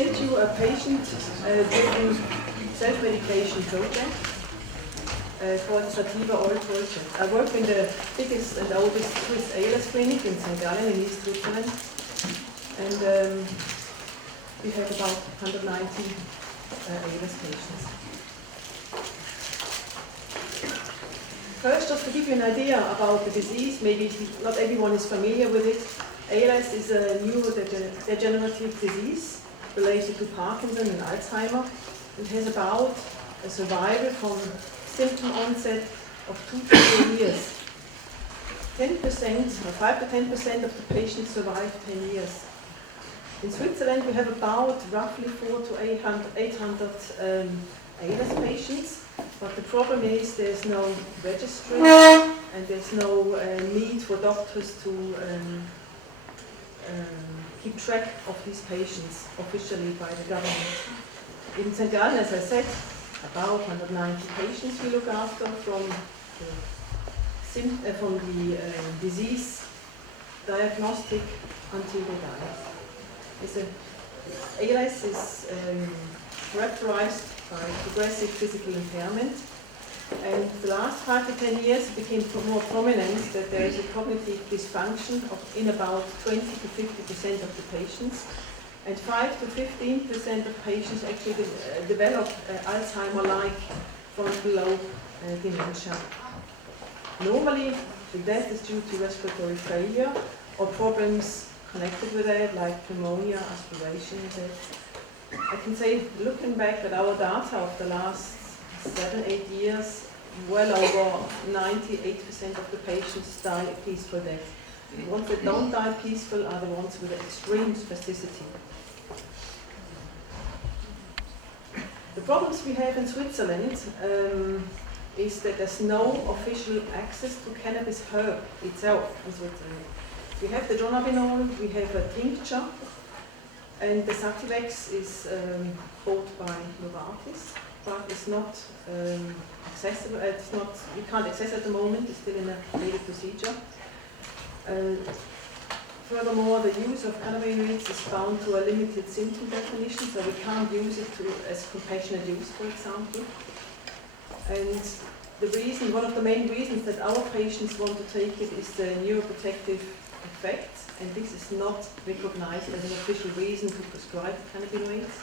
present you a patient-driven self-medication project called Sativa Oil Project. I work in the biggest and oldest Swiss ALS clinic in St Gallen in East Switzerland, and we have about 190 ALS patients. First, just to give you an idea about the disease, maybe not everyone is familiar with it. ALS is a neurodegenerative disease related to Parkinson and Alzheimer. It has about a survival from symptom onset of 2 to 3 years. 10% or 5 to 10% of the patients survive 10 years. In Switzerland, we have about roughly 400 to 800 ALS patients, but the problem is there's no registry and there's no need for doctors to keep track of these patients officially by the government. In St Gallen, as I said, about 190 patients we look after from the disease diagnostic until they die. ALS is characterized by progressive physical impairment, and the last 5 to 10 years it became more prominent that there is a cognitive dysfunction in about 20 to 50% of the patients, and 5 to 15% of patients actually develop Alzheimer-like frontal lobe dementia. Normally, the death is due to respiratory failure or problems connected with it, like pneumonia, aspiration. I can say, looking back at our data of the last 7-8 years, well over 98% of the patients die a peaceful death. The ones that don't die peaceful are the ones with extreme spasticity. The problems we have in Switzerland is that there's no official access to cannabis herb itself in Switzerland. We have the dronabinol, we have a tincture, and the Sativex is bought by Novartis, but it's not accessible. It's not. We can't access it at the moment. It's still in a legal procedure. Furthermore, the use of cannabinoids is bound to a limited symptom definition, so we can't use it as compassionate use, for example. And the reason, one of the main reasons that our patients want to take it is the neuroprotective effect, and this is not recognized as an official reason to prescribe cannabinoids.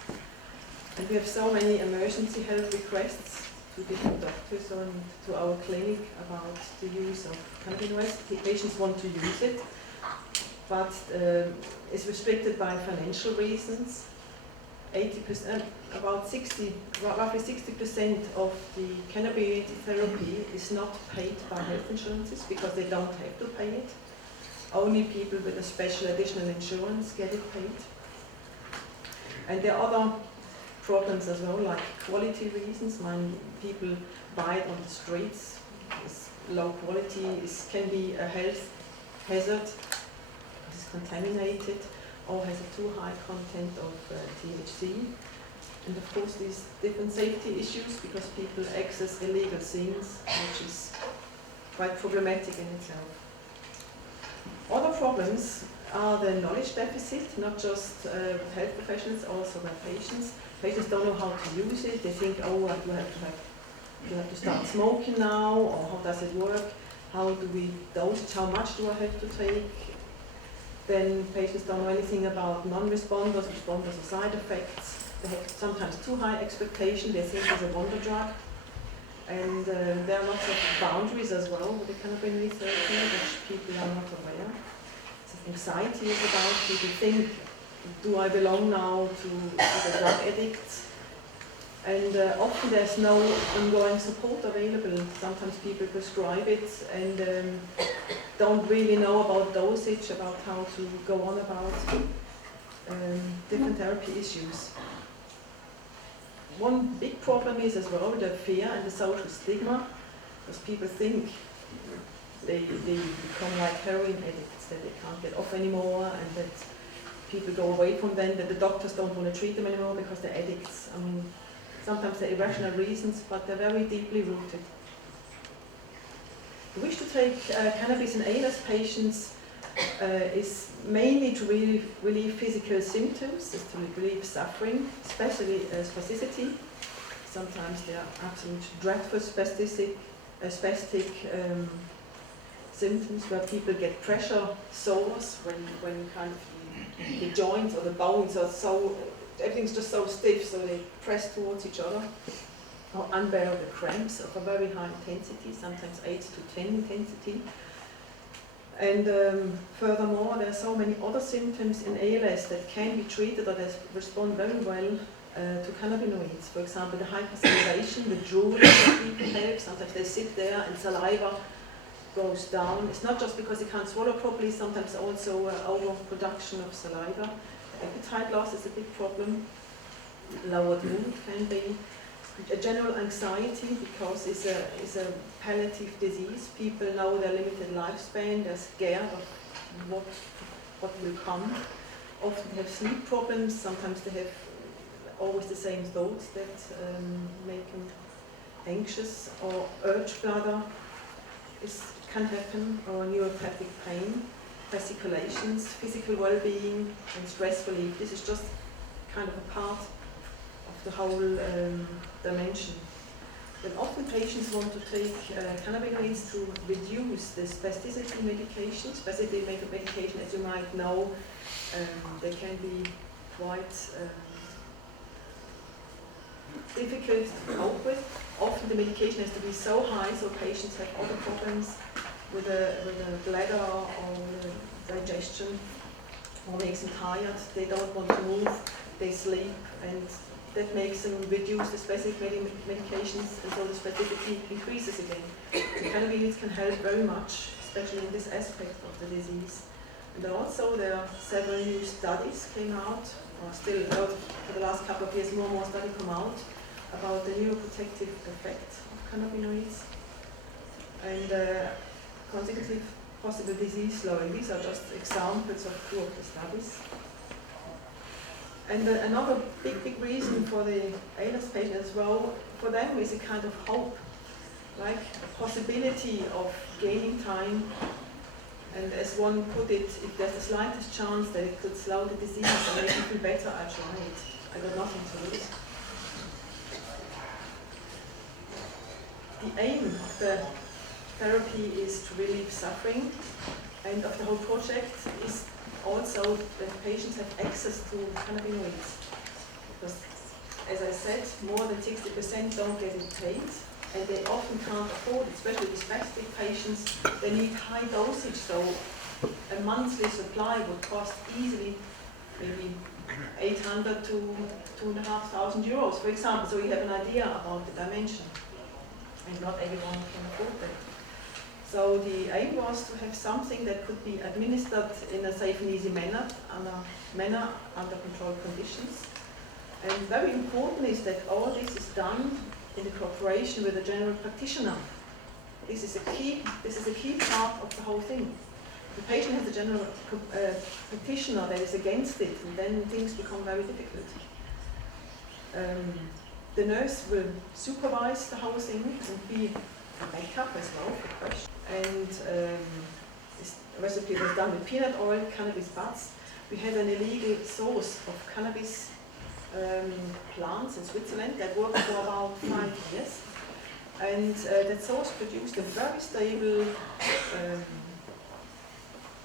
And we have so many emergency health requests to different doctors and to our clinic about the use of cannabinoids. The patients want to use it, but it's restricted by financial reasons. 80%, roughly 60% of the cannabinoid therapy is not paid by health insurances because they don't have to pay it. Only people with a special additional insurance get it paid. And there are other problems as well, like quality reasons. When people buy it on the streets, it's low quality, can be a health hazard, it is contaminated, or has a too high content of THC. And of course these different safety issues because people access illegal scenes, which is quite problematic in itself. Other problems are the knowledge deficit, not just with health professionals, also by patients. Patients don't know how to use it. They think, oh, do I have to start smoking now, or how does it work? How do we dose it? How much do I have to take? Then patients don't know anything about non-responders, responders, or side effects. They have sometimes too high expectation. They think it's a wonder drug. And there are lots of boundaries as well with the cannabinoid therapy, which people are not aware. So anxiety is about, people think, do I belong now to the drug addicts? And often there's no ongoing support available. Sometimes people prescribe it and don't really know about dosage, about how to go on about different therapy issues. One big problem is as well the fear and the social stigma, because people think they become like heroin addicts, that they can't get off anymore, and that people go away from them, that the doctors don't want to treat them anymore because they're addicts. I mean, sometimes they're irrational reasons, but they're very deeply rooted. We wish to take cannabis in ALS patients is mainly to relieve physical symptoms, is to relieve suffering, especially spasticity. Sometimes they are absolute dreadful spastic symptoms where people get pressure sores when kind of the joints or the bones are so, everything's just so stiff, so they press towards each other. Or unbearable cramps of a very high intensity, sometimes 8 to 10 intensity. And furthermore, there are so many other symptoms in ALS that can be treated or that respond very well to cannabinoids. For example, the hypersalivation, the drooling that people have. Sometimes they sit there and saliva goes down. It's not just because they can't swallow properly, sometimes also overproduction of saliva. Appetite loss is a big problem. Lowered mood can be. A general anxiety, because it's a palliative disease. People know their limited lifespan, they're scared of what will come. Often have sleep problems, sometimes they have always the same thoughts that make them anxious, or urge bladder can happen, or neuropathic pain, fasciculations, physical well-being and stress relief. This is just kind of a part of the whole dimension. Then often patients want to take cannabinoids to reduce the spasticity medication. Spasticity medication, as you might know, they can be quite difficult to cope with. Often the medication has to be so high, so patients have other problems with the bladder or with digestion, or makes them tired. They don't want to move, they sleep, and that makes them reduce the specific medications until the specificity increases again. The cannabinoids can help very much, especially in this aspect of the disease. And also there are several new studies came out, or still out for the last couple of years, more and more studies come out about the neuroprotective effect of cannabinoids and consequently possible disease slowing. These are just examples of two of the studies. And another big reason for the ALS patient as well, for them is a kind of hope, like a possibility of gaining time. And as one put it, if there's the slightest chance that it could slow the disease and make me feel better, I try it. I got nothing to lose. The aim of the therapy is to relieve suffering, and of the whole project is also that patients have access to cannabinoids. Because, as I said, more than 60% don't get it paid, and they often can't afford it, especially with spastic patients. They need high dosage, so a monthly supply would cost easily maybe 800 to 2,500 euros, for example, so you have an idea about the dimension, and not everyone can afford that. So the aim was to have something that could be administered in a safe and easy manner under controlled conditions. And very important is that all this is done in the cooperation with a general practitioner. This is a key part of the whole thing. The patient has a general practitioner that is against it, and then things become very difficult. The nurse will supervise the whole thing and be a backup as well for questions. And this recipe was done with peanut oil, cannabis buds. We had an illegal source of cannabis plants in Switzerland that worked for about 5 years. And that source produced a very stable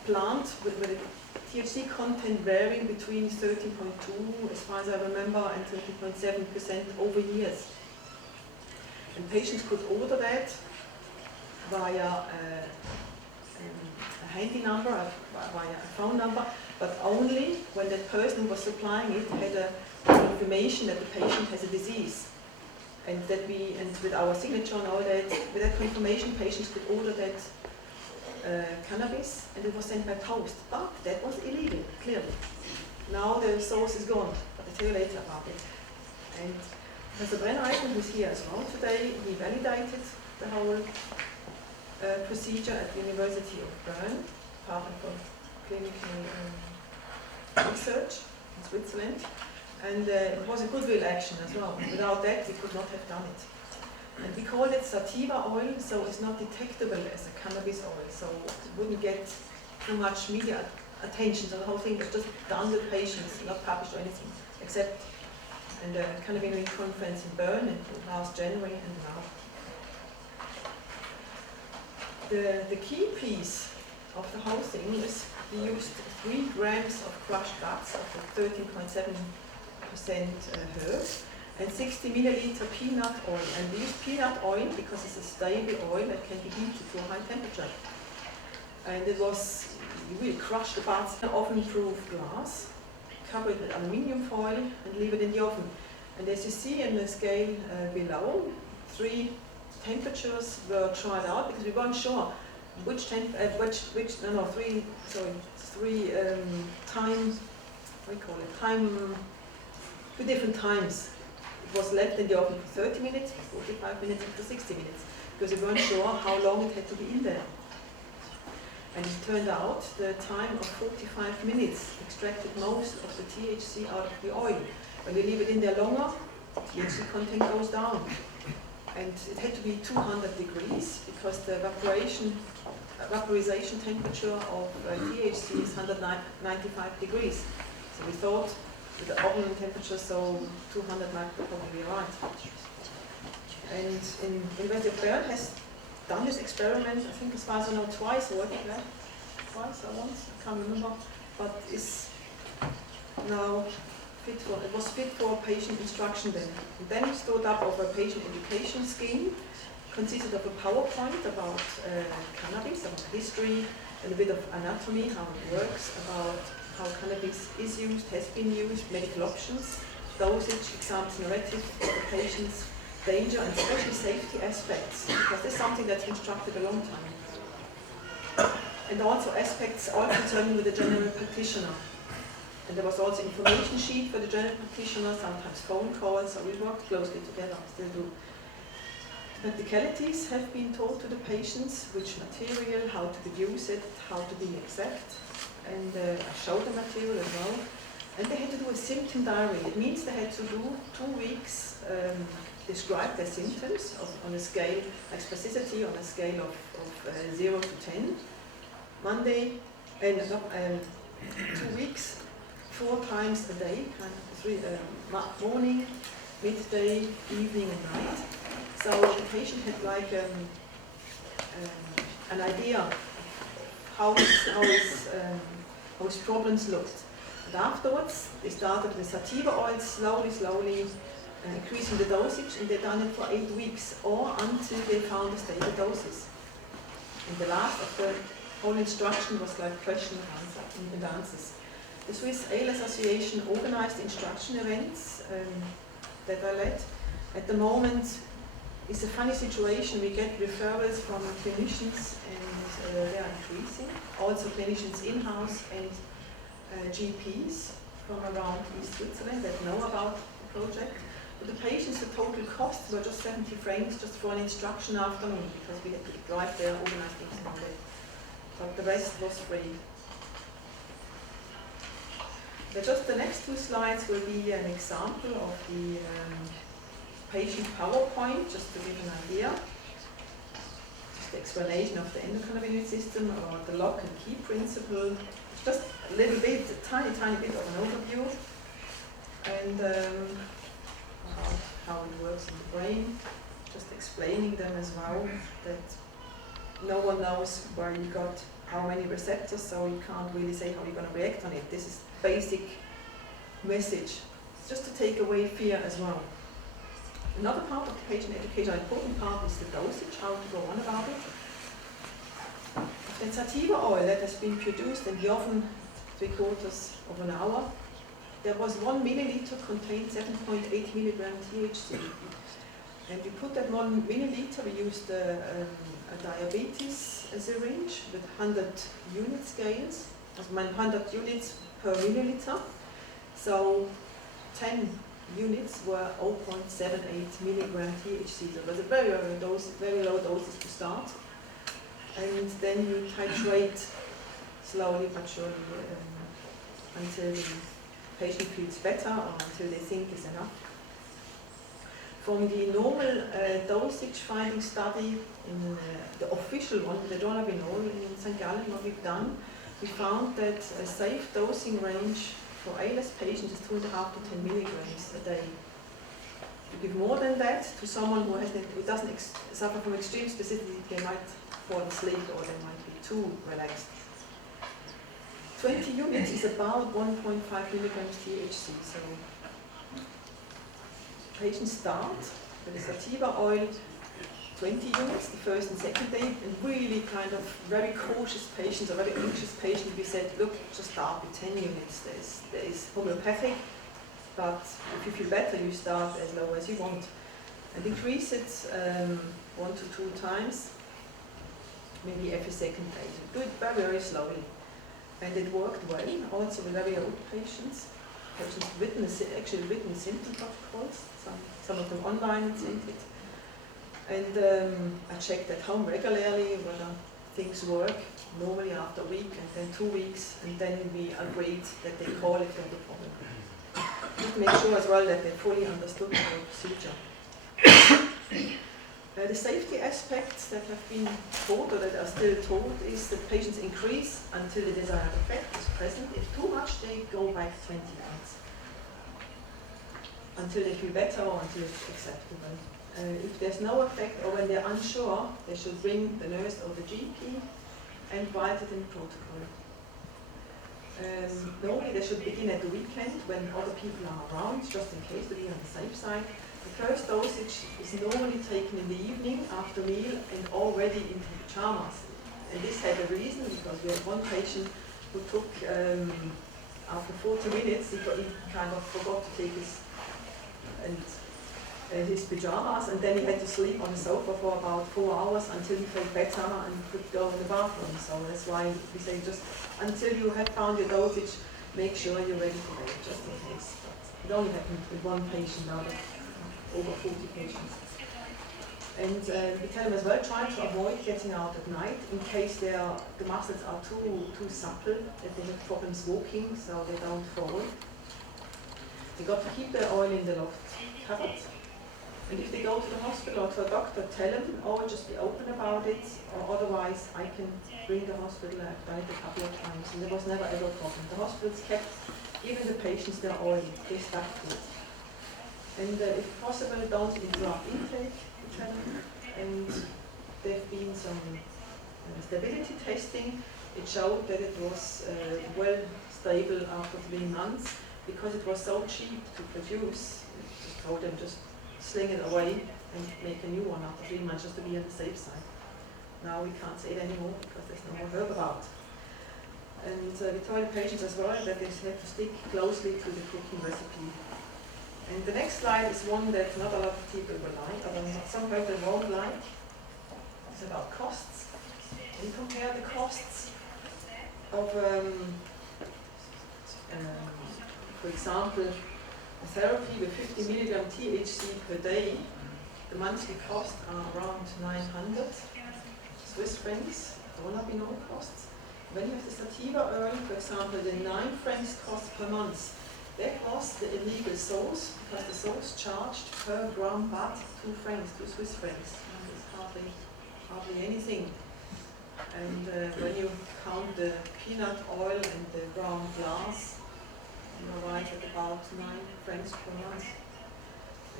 plant with a THC content varying between 13.2, as far as I remember, and 13.7% over years. And patients could order that via a handy number, via a phone number, but only when that person who was supplying it had confirmation that the patient has a disease. And that with our signature and all that, with that confirmation, patients could order that cannabis, and it was sent by post. But that was illegal, clearly. Now the source is gone, but I'll tell you later about it. And Professor Brenneisen, who's here as well today, he validated the whole procedure at the University of Bern, Department for Clinical Research in Switzerland. And it was a goodwill action as well. Without that, we could not have done it. And we call it sativa oil, so it's not detectable as a cannabis oil, so it wouldn't get too much media attention, so the whole thing was just done with patients, not published or anything, except in the Cannabinoid conference in Bern in last January and now. The key piece of the whole thing is we used 3 grams of crushed guts of the 13.7% herb and 60 milliliter peanut oil. And we use peanut oil because it's a stable oil that can be heated to a high temperature. And it was, you really crush the buds in oven-proof glass, cover it with aluminium foil and leave it in the oven. And as you see in the scale below, 3 temperatures were tried out because we weren't sure which times, 3 times, what do you call it, 2 different times. It was left in the oven for 30 minutes, for 45 minutes, and for 60 minutes, because we weren't sure how long it had to be in there. And it turned out the time of 45 minutes extracted most of the THC out of the oil. When we leave it in there longer, THC content goes down. And it had to be 200 degrees because the vaporization temperature of THC is 195 degrees. So we thought with the oven temperature, so 200 might probably be right. And University of Bern has done this experiment, I think as far as I know, twice already, right? Twice or once, I can't remember, but is now fit for patient instruction then. And then we stood up of a patient education scheme, consisted of a PowerPoint about cannabis, about history, and a bit of anatomy, how it works, about how cannabis is used, has been used, medical options, dosage, examples, narrative for the patients, danger, and especially safety aspects, because this is something that's been instructed a long time. And also aspects all concerning with the general practitioner. And there was also information sheet for the general practitioner, sometimes phone calls, so we worked closely together, still do. Practicalities have been taught to the patients, which material, how to produce it, how to be exact, and I showed the material as well. And they had to do a symptom diary. It means they had to do 2 weeks, describe their symptoms on a scale, like specificity on a scale of 0 to 10. Monday, 2 weeks, 4 times a day, morning, midday, evening, and night. So the patient had like an idea of how his problems looked. And afterwards, they started with sativa oil, slowly increasing the dosage, and they've done it for 8 weeks, or until they found a stable doses. And the last of the whole instruction was like question and answers. The Swiss Ale Association organized instruction events that I led. At the moment, it's a funny situation. We get referrals from clinicians, and they are increasing. Also clinicians in-house and GPs from around East Switzerland that know about the project. But the patients, the total costs were just 70 francs just for an instruction afternoon, because we had to drive there, organize things and all that. But the rest was free. Just the next 2 slides will be an example of the patient PowerPoint, just to give an idea. Just the explanation of the endocannabinoid system, about the lock and key principle. Just a little bit, a tiny bit of an overview. And about how it works in the brain. Just explaining them as well, that no one knows where you got how many receptors, so you can't really say how you're going to react on it. This is basic message, just to take away fear as well. Another part of the patient education, an important part, is the dosage, how to go on about it. The sativa oil that has been produced in the oven 3/4 of an hour, there was 1 milliliter contained 7.8 milligram THC. And we put that 1 milliliter, we used a diabetes syringe with 100 unit scales, 100 units per milliliter. So 10 units were 0.78 milligram THC. So it was a very low doses to start. And then you titrate slowly but surely until the patient feels better or until they think is enough. From the normal dosage finding study, in the official one, the donabinol in St Gallen, what we've done, we found that a safe dosing range for ALS patients is 2.5 to 10 milligrams a day. If you give more than that to someone who doesn't suffer from extreme specificity, they might fall asleep or they might be too relaxed. 20 units is about 1.5 milligrams THC. So patients start with the sativa oil, 20 units the first and second day, and really kind of very cautious patients or very anxious patients, we said, look, just start with 10 units. There is homeopathic, but if you feel better, you start as low as you want. And increase it 1 to 2 times, maybe every second day. So do it very, very slowly. And it worked well, also with very old patients. Patients actually written symptom protocols, some of them online and sent it. And I checked at home regularly whether things work, normally after a week and then 2 weeks, and then we agreed that they call if they have a problem. Just to make sure as well that they fully understood the whole procedure. The safety aspects that have been taught or that are still taught is that patients increase until the desired effect is present. If too much, they go back 20 minutes until they feel better or until it's acceptable. If there's no effect or when they're unsure, they should ring the nurse or the GP and write it in protocol. Normally they should begin at the weekend when other people are around, just in case to be on the safe side. The first dosage is normally taken in the evening after meal and already in pajamas. And this had a reason because we had one patient who took, after 40 minutes, he kind of forgot to take his pajamas, and then he had to sleep on the sofa for about 4 hours until he felt better and could go in the bathroom. So that's why we say just until you have found your dosage, make sure you're ready for it, just in case. But it only happened with one patient out of over 40 patients. And we tell them as well, try to avoid getting out at night in case the muscles are too supple, that they have problems walking, so they don't fall. They got to keep the oil in the loft cupboard. And if they go to the hospital or to a doctor, tell them, oh, just be open about it, or otherwise I can bring the hospital. I've done it a couple of times, and there was never ever a problem. The hospitals kept giving the patients their oil, they stuck to it. And if possible, don't interrupt intake, tell them. And there have been some stability testing. It showed that it was well stable after 3 months, because it was so cheap to produce. Just told them just sling it away and make a new one after 3 months just to be on the safe side. Now we can't say it anymore because there's no more herb about. And we told the patients as well that they have to stick closely to the cooking recipe. And the next slide is one that not a lot of people will like, or some people won't like. It's about costs. And you compare the costs of, for example, a therapy with 50 milligram THC per day. The monthly costs are around 900 Swiss francs. There will not be no costs. When you have the sativa oil, for example, the 9 francs cost per month. That was the illegal source, because the source charged per gram bud 2 francs, 2 Swiss francs. It's hardly anything. And when you count the peanut oil and the ground glass, you arrive at about 9 francs per month.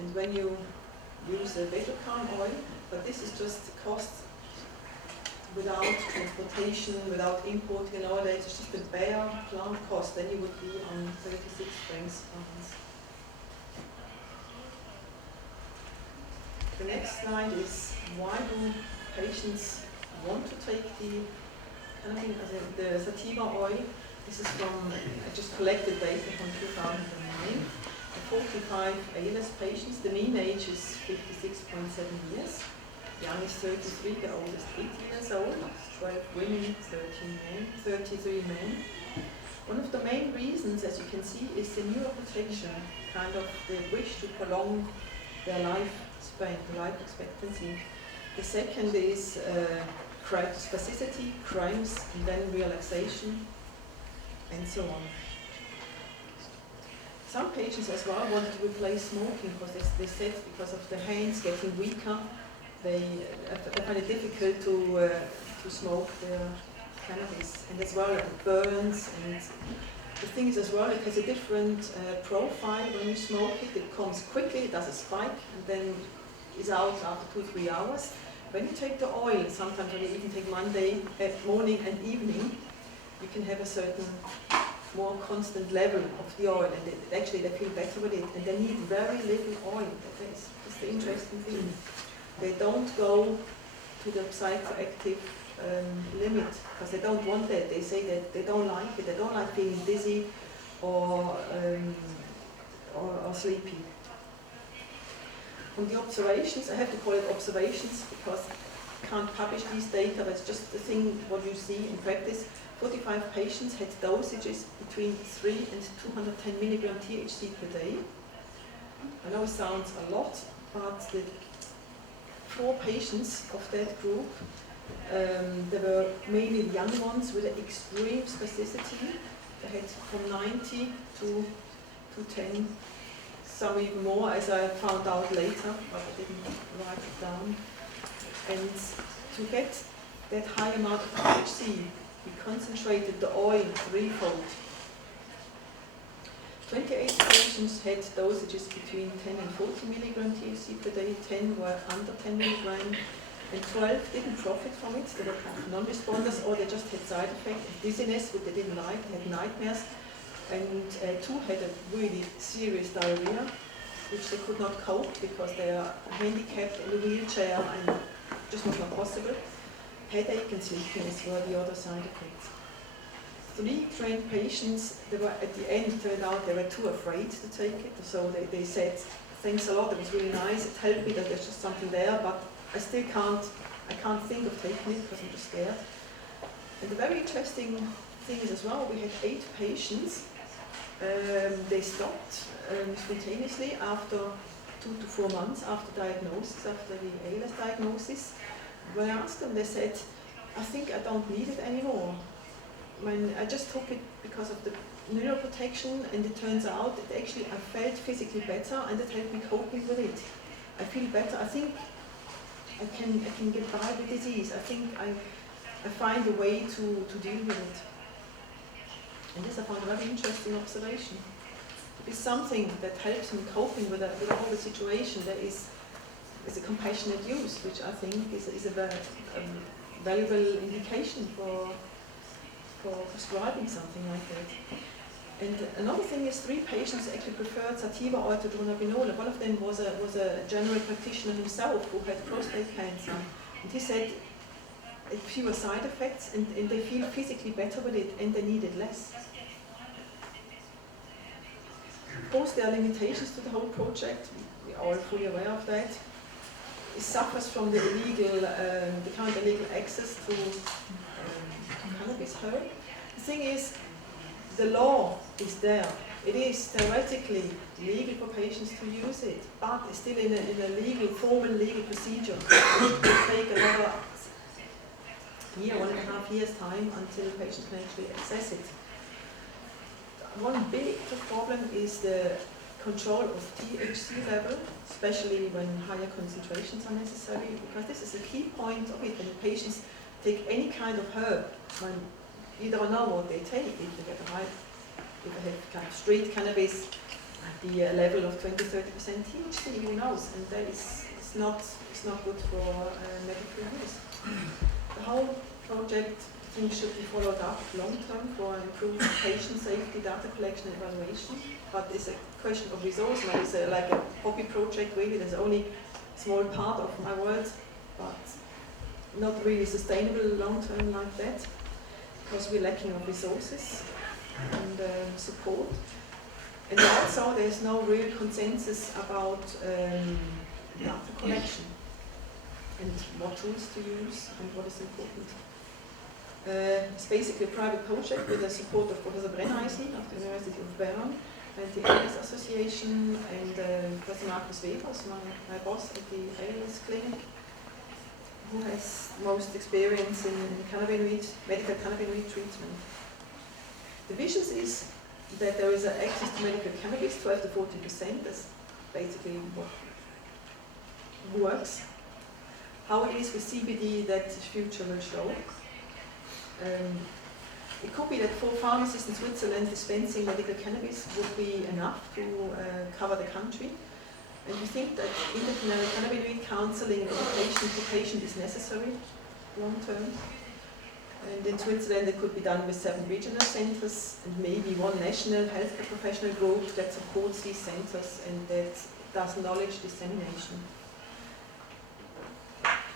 And when you use the beta-carn oil, but this is just cost without transportation, without importing and all that, it's just the bare plant cost, then you would be on 36 francs per month. The next slide is, why do patients want to take the sativa oil? This is from, I just collected data from 2009. The 45 ALS patients, the mean age is 56.7 years. The youngest 33, the oldest 18 years old, 12 women, 33 men. One of the main reasons, as you can see, is the neuroprotection, kind of the wish to prolong their lifespan, the life expectancy. The second is spasticity, cramps, and then relaxation, and so on. Some patients as well wanted to replace smoking because they said because of the hands getting weaker, they find it difficult to smoke cannabis, and as well it burns, and the thing is as well, it has a different profile when you smoke it. It comes quickly, it does a spike, and then is out after 2-3 hours. When you take the oil, sometimes when you even take morning and evening, you can have a certain more constant level of the oil, and actually they feel better with it, and they need very little oil. That's the interesting thing. They don't go to the psychoactive limit, because they don't want that. They say that they don't like it. They don't like feeling dizzy or sleepy. From the observations, I have to call it observations because I can't publish these data. That's just the thing what you see in practice. 45 patients had dosages between 3 and 210 milligram THC per day. I know it sounds a lot, but the 4 patients of that group, they were mainly the young ones with an extreme spasticity. They had from 90 to 10, some even more, as I found out later, but I didn't write it down. And to get that high amount of THC, we concentrated the oil threefold. 28 patients had dosages between 10 and 40 milligram THC per day, 10 were under 10 milligram, and 12 didn't profit from it. They were kind of non-responders, or they just had side effects, dizziness, which they didn't like, they had nightmares, and 2 had a really serious diarrhea, which they could not cope because they are handicapped in a wheelchair and just was not possible. Headache and sleepiness were the other side effects. 3 trained patients, they were at the end, turned out they were too afraid to take it, so they said, thanks a lot, it was really nice, it helped me that there's just something there, but I still can't think of taking it because I'm just scared. And the very interesting thing is as well, we had 8 patients, they stopped spontaneously after 2 to 4 months after diagnosis, after the ALS diagnosis. When I asked them, they said, I think I don't need it anymore. When I just took it because of the neuroprotection, and it turns out that actually I felt physically better, and it helped me coping with it. I feel better. I think I can get by with disease. I think I find a way to deal with it. And this I found a very interesting observation. It is something that helps me coping with the whole situation. There is a compassionate use, which I think is a very valuable indication for prescribing something like that. And another thing is 3 patients actually preferred sativa oil to dronabinol. One of them was a general practitioner himself who had prostate cancer. And he said fewer side effects, and they feel physically better with it, and they need it less. Of course, there are limitations to the whole project. We are all fully aware of that. It suffers from the current illegal access to cannabis herb. The thing is, the law is there. It is theoretically legal for patients to use it, but it's still in a formal legal procedure. It will take another year, 1.5 years time until patients can actually access it. One big problem is the control of THC level, especially when higher concentrations are necessary, because this is a key point of it. When patients take any kind of herb, when you don't know what they take, if they have kind of street cannabis at the level of 20-30% THC, who knows? And that is it's not good for medical use. The whole project, I think, should be followed up long term for improved patient safety, data collection, and evaluation. But it's a question of resource. Now it's like a hobby project, really. There's only a small part of my world, but not really sustainable long term like that, because we're lacking of resources and support. And also there's no real consensus about data collection and what tools to use and what is important. It's basically a private project with the support of Professor Brenneisen of the University of Bern and the ALS Association, and Professor Markus Webers, my boss at the ALS clinic, who has most experience in medical cannabinoid treatment. The vision is that there is access to medical cannabis, 12 to 40%. That's basically what works. How it is with CBD, that the future will show. It could be that for pharmacists in Switzerland dispensing medical cannabis would be enough to cover the country. And we think that interdisciplinary cannabinoid counseling and education for patients is necessary long term. And in Switzerland it could be done with 7 regional centres and maybe 1 national healthcare professional group that supports these centres and that does knowledge dissemination.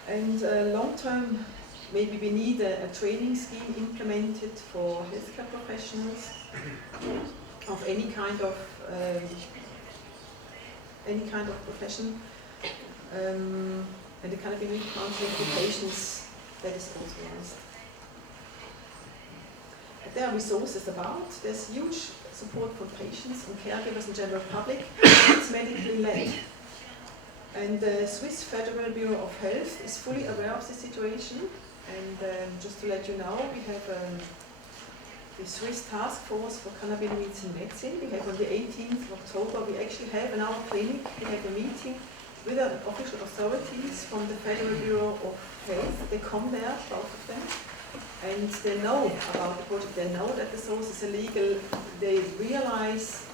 And long term, maybe we need a training scheme implemented for healthcare professionals of any kind of profession, and the cannabinoid counseling for patients that is authorized. There are resources about. There's huge support for patients and caregivers and general public. It's medically led. And the Swiss Federal Bureau of Health is fully aware of the situation. And just to let you know, we have the Swiss Task Force for Cannabinoids in Medicine. We have on the 18th of October, we actually have in our clinic, we have a meeting with the official authorities from the Federal Bureau of Health. They come there, both of them, and they know about the project. They know that the source is illegal. They realize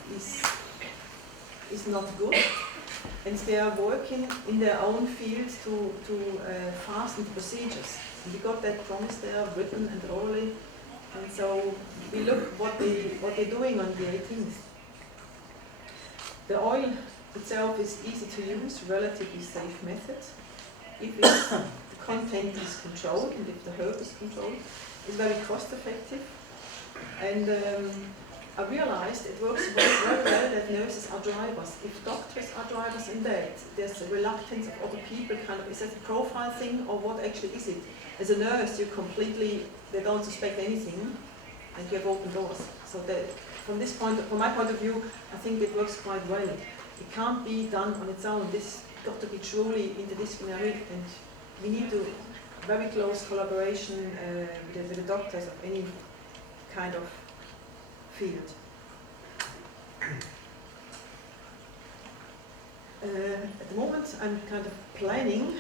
is not good, and they are working in their own field to fasten the procedures. And we got that promise there, written and orally, and so we look what they're doing on the 18th. The oil itself is easy to use, relatively safe method. If the content is controlled and if the herb is controlled, it's very cost effective. And I realized it works very well that nurses are drivers. If doctors are drivers in that, there's a reluctance of other people, kind of, is that a profile thing or what actually is it? As a nurse, you completely, they don't suspect anything and you have open doors. So that, from my point of view, I think it works quite well. It can't be done on its own. This got to be truly interdisciplinary, and we need to very close collaboration with the doctors of any kind of field. At the moment, I'm kind of planning,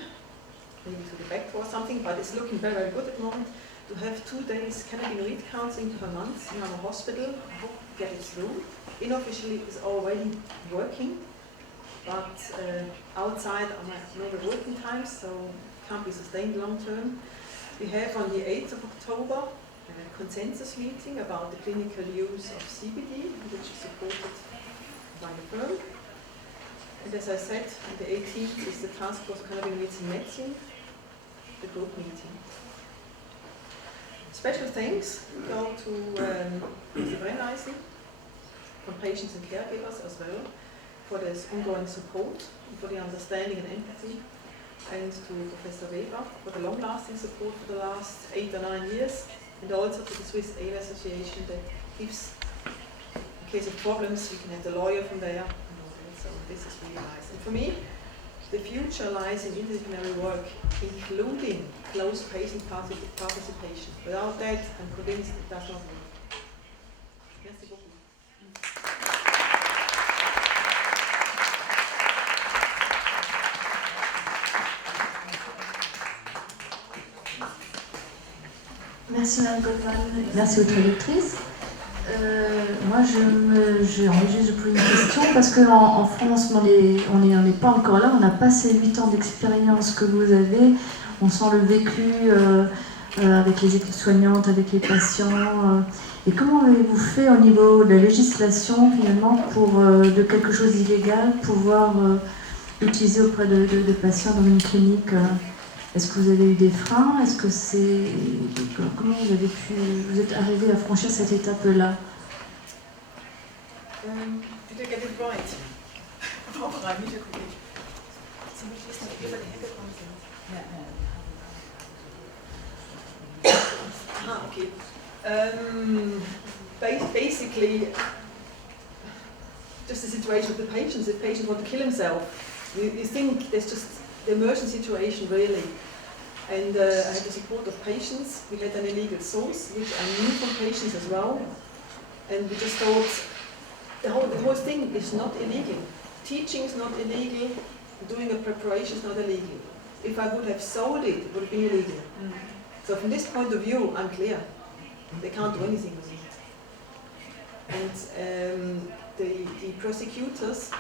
maybe to the back or something, but it's looking very, very good at the moment, to have 2 days cannabinoid counseling per month in our hospital. I hope to get it through. Unofficially, it's already working, but outside of my normal working times, so it can't be sustained long term. We have on the 8th of October a consensus meeting about the clinical use of CBD, which is supported by the firm. And as I said, on the 18th is the Task Force of Cannabinoids in Medicine, the group meeting. Special thanks go to Mr. Brenneisen, from patients and caregivers as well, for this ongoing support, and for the understanding and empathy, and to Professor Weber for the long-lasting support for the last 8 or 9 years, and also to the Swiss Ale Association that gives, in case of problems, we can have the lawyer from there, and all that. So this is really nice. And for me, the future lies in interdisciplinary work, including close patient participation. Without that, I'm convinced it does not work. Merci beaucoup. Merci Mme Goldman, merci aux traductrices. Moi, j'ai envie juste de poser une question parce qu'en France, on n'est pas encore là, on n'a pas ces 8 ans d'expérience que vous avez. On sent le vécu avec les équipes soignantes, avec les patients. Et comment avez-vous fait au niveau de la législation, finalement, pour de quelque chose d'illégal, pouvoir l'utiliser auprès de patients dans une clinique Est-ce que vous avez eu des freins? Est-ce que c'est... Comment vous êtes arrivé à franchir cette étape-là? Did I get it right? Okay. Basically, just the situation of the patients. If patients want to kill himself, you think there's just the emergency situation really. And I had the support of patients. We had an illegal source, which I knew from patients as well. And we just thought, the whole thing is not illegal. Teaching is not illegal. Doing a preparation is not illegal. If I would have sold it, it would have been illegal. So from this point of view, I'm clear. They can't do anything with it. And the prosecutors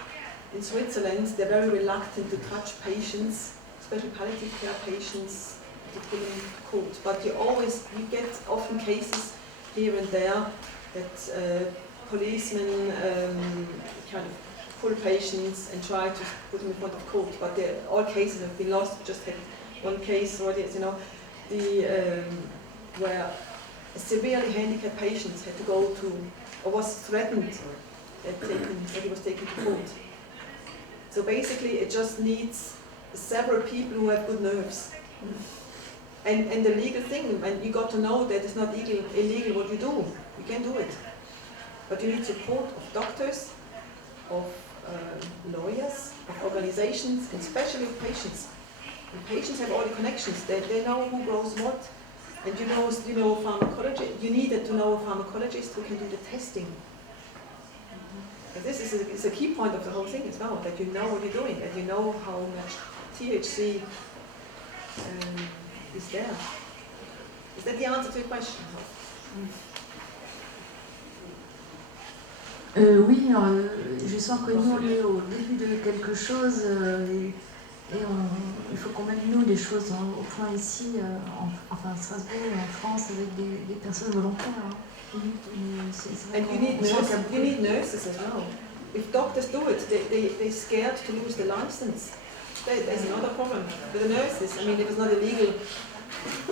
in Switzerland, they're very reluctant to touch patients, especially palliative care patients, to put them into court. But you get often cases here and there that policemen kind of pull patients and try to put them in front of court. But all cases have been lost. We just had one case already, where a severely handicapped patient had to go to, or was threatened that he was taken to court. So basically, it just needs several people who have good nerves. And the legal thing, and you got to know that it's not illegal what you do. You can do it. But you need support of doctors, of lawyers, of organizations, and especially of patients. And patients have all the connections. They know who grows what. And you know pharmacology. You needed to know a pharmacologist who can do the testing. And this is a key point of the whole thing as well, that you know what you're doing, that you know how much THC is there. Is that the answer to your question? Oui, je sens que nous on est au début de quelque chose il faut qu'on mette nous les choses au point ici, à Strasbourg et en France avec des personnes volontaires. And you need nurses as well. If doctors do it, they're scared to lose the license. There's another problem with the nurses. I mean, if it's not illegal,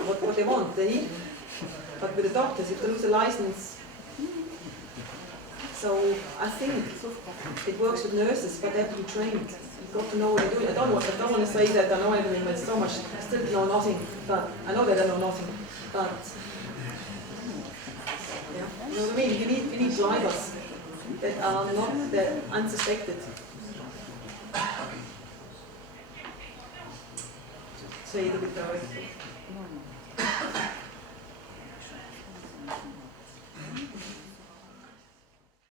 what they want, they need. But with the doctors, if they lose the license, so I think it works with nurses, but they have to be trained. You've got to know what you're doing. I don't want to say that I know everything, but so much. I still know nothing. But I know that I know nothing. But yeah, you know what I mean. You need drivers that are not that unsuspected. Say it a bit directly.